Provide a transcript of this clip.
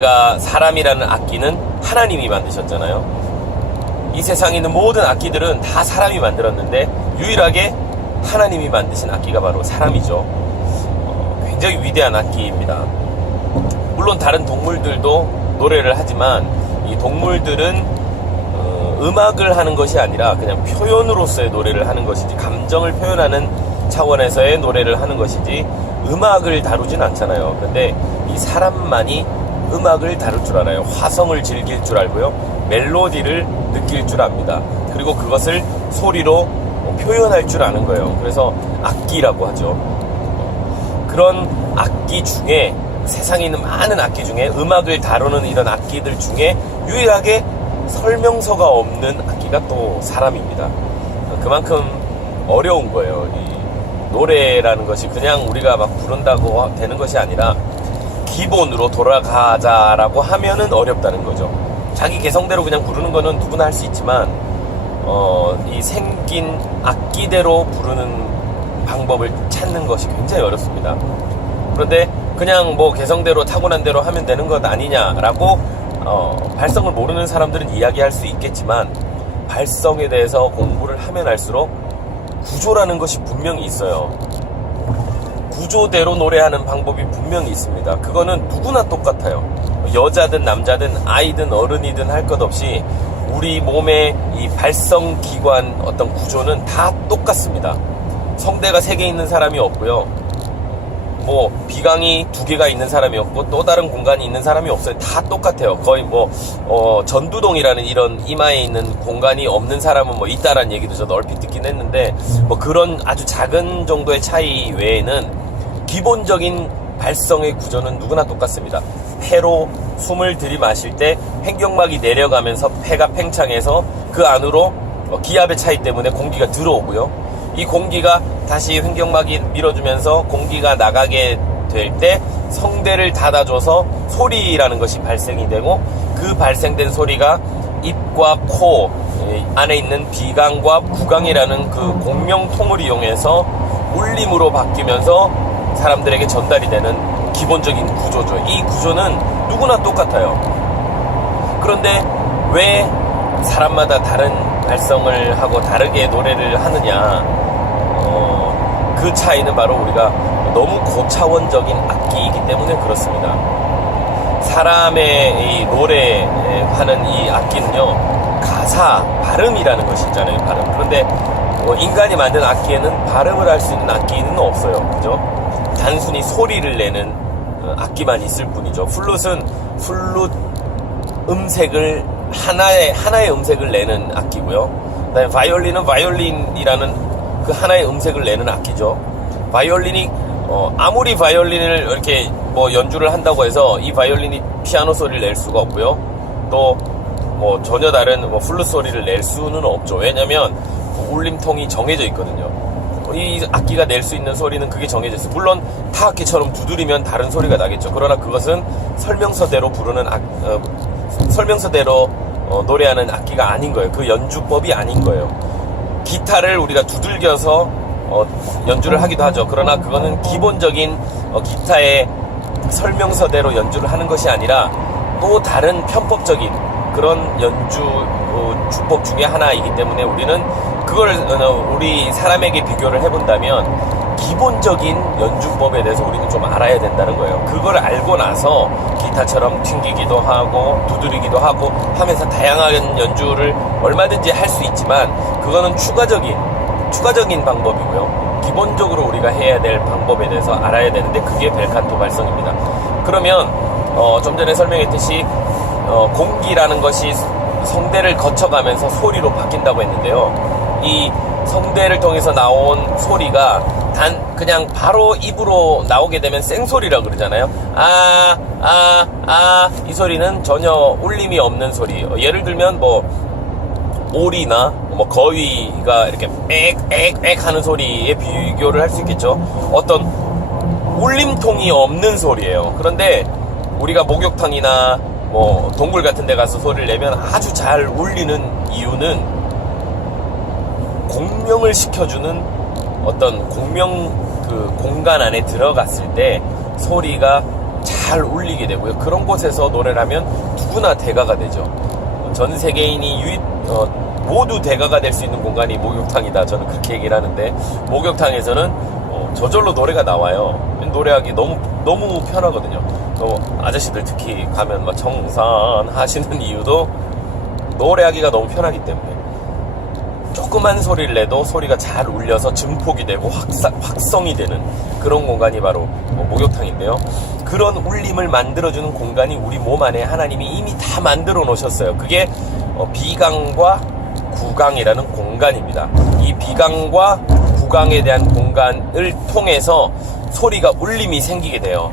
우리가 사람이라는 악기는 하나님이 만드셨잖아요. 이 세상에 있는 모든 악기들은 다 사람이 만들었는데 유일하게 하나님이 만드신 악기가 바로 사람이죠. 굉장히 위대한 악기입니다. 물론 다른 동물들도 노래를 하지만 이 동물들은 음악을 하는 것이 아니라 그냥 표현으로서의 노래를 하는 것이지, 감정을 표현하는 차원에서의 노래를 하는 것이지 음악을 다루진 않잖아요. 그런데 이 사람만이 음악을 다룰 줄 알아요. 화성을 즐길 줄 알고요, 멜로디를 느낄 줄 압니다. 그리고 그것을 소리로 표현할 줄 아는 거예요. 그래서 악기라고 하죠. 그런 악기 중에, 세상에 있는 많은 악기 중에 음악을 다루는 이런 악기들 중에 유일하게 설명서가 없는 악기가 또 사람입니다. 그만큼 어려운 거예요. 이 노래라는 것이 그냥 우리가 막 부른다고 되는 것이 아니라 기본으로 돌아가자라고 하면은 어렵다는 거죠. 자기 개성대로 그냥 부르는 거는 누구나 할 수 있지만 이 생긴 악기대로 부르는 방법을 찾는 것이 굉장히 어렵습니다. 그런데 그냥 뭐 개성대로 타고난 대로 하면 되는 것 아니냐라고 발성을 모르는 사람들은 이야기할 수 있겠지만, 발성에 대해서 공부를 하면 할수록 구조라는 것이 분명히 있어요. 구조대로 노래하는 방법이 분명히 있습니다. 그거는 누구나 똑같아요. 여자든 남자든 아이든 어른이든 할 것 없이 우리 몸의 이 발성기관 어떤 구조는 다 똑같습니다. 성대가 3개 있는 사람이 없고요, 뭐 비강이 2개가 있는 사람이 없고 또 다른 공간이 있는 사람이 없어요. 다 똑같아요. 거의 뭐 전두동이라는 이런 이마에 있는 공간이 없는 사람은 뭐 있다라는 얘기도 저도 얼핏 듣긴 했는데, 뭐 그런 아주 작은 정도의 차이 외에는 기본적인 발성의 구조는 누구나 똑같습니다. 폐로 숨을 들이마실 때 횡격막이 내려가면서 폐가 팽창해서 그 안으로 기압의 차이 때문에 공기가 들어오고요, 이 공기가 다시 횡격막이 밀어주면서 공기가 나가게 될 때 성대를 닫아줘서 소리라는 것이 발생이 되고, 그 발생된 소리가 입과 코 안에 있는 비강과 구강이라는 그 공명통을 이용해서 울림으로 바뀌면서 사람들에게 전달이 되는 기본적인 구조죠. 이 구조는 누구나 똑같아요. 그런데 왜 사람마다 다른 발성을 하고 다르게 노래를 하느냐, 그 차이는 바로 우리가 너무 고차원적인 악기이기 때문에 그렇습니다. 사람의 이 노래하는 이 악기는요, 가사, 발음이라는 것이 있잖아요. 발음. 그런데 인간이 만든 악기에는 발음을 할 수 있는 악기는 없어요. 그죠? 단순히 소리를 내는 악기만 있을 뿐이죠. 플룻은 플룻 음색을 하나의 음색을 내는 악기고요. 그다음에 바이올린은 바이올린이라는 그 하나의 음색을 내는 악기죠. 바이올린이 아무리 바이올린을 이렇게 뭐 연주를 한다고 해서 이 바이올린이 피아노 소리를 낼 수가 없고요, 또 뭐 전혀 다른 뭐 플룻 소리를 낼 수는 없죠. 왜냐면 울림통이 정해져 있거든요. 이 악기가 낼 수 있는 소리는 그게 정해져 있어요. 물론 타악기처럼 두드리면 다른 소리가 나겠죠. 그러나 그것은 설명서대로 부르는 설명서대로 노래하는 악기가 아닌 거예요. 그 연주법이 아닌 거예요. 기타를 우리가 두들겨서 연주를 하기도 하죠. 그러나 그거는 기본적인 기타의 설명서대로 연주를 하는 것이 아니라 또 다른 편법적인 그런 연주 주법 중에 하나이기 때문에 우리는 그걸 우리 사람에게 비교를 해본다면 기본적인 연주법에 대해서 우리는 좀 알아야 된다는 거예요. 그걸 알고 나서 기타처럼 튕기기도 하고 두드리기도 하고 하면서 다양한 연주를 얼마든지 할 수 있지만, 그거는 추가적인 방법이고요. 기본적으로 우리가 해야 될 방법에 대해서 알아야 되는데 그게 벨칸토 발성입니다. 그러면 좀 전에 설명했듯이 공기라는 것이 성대를 거쳐가면서 소리로 바뀐다고 했는데요, 이 성대를 통해서 나온 소리가 그냥 바로 입으로 나오게 되면 생소리라고 그러잖아요. 이 소리는 전혀 울림이 없는 소리. 예를 들면 뭐 오리나 뭐 거위가 이렇게 빽 하는 소리에 비교를 할 수 있겠죠. 어떤 울림통이 없는 소리예요. 그런데 우리가 목욕탕이나 뭐 동굴 같은 데 가서 소리를 내면 아주 잘 울리는 이유는 공명을 시켜주는 어떤 공간 안에 들어갔을 때 소리가 잘 울리게 되고요. 그런 곳에서 노래를 하면 누구나 대가가 되죠. 전 세계인이 모두 대가가 될 수 있는 공간이 목욕탕이다. 저는 그렇게 얘기를 하는데, 목욕탕에서는 저절로 노래가 나와요. 노래하기 너무 편하거든요. 아저씨들 특히 가면 막 청산하시는 이유도 노래하기가 너무 편하기 때문에, 조그만 소리를 내도 소리가 잘 울려서 증폭이 되고 확성이 되는 그런 공간이 바로 목욕탕인데요. 그런 울림을 만들어주는 공간이 우리 몸 안에 하나님이 이미 다 만들어 놓으셨어요. 그게 비강과 구강이라는 공간입니다. 이 비강과 구강에 대한 공간을 통해서 소리가 울림이 생기게 돼요.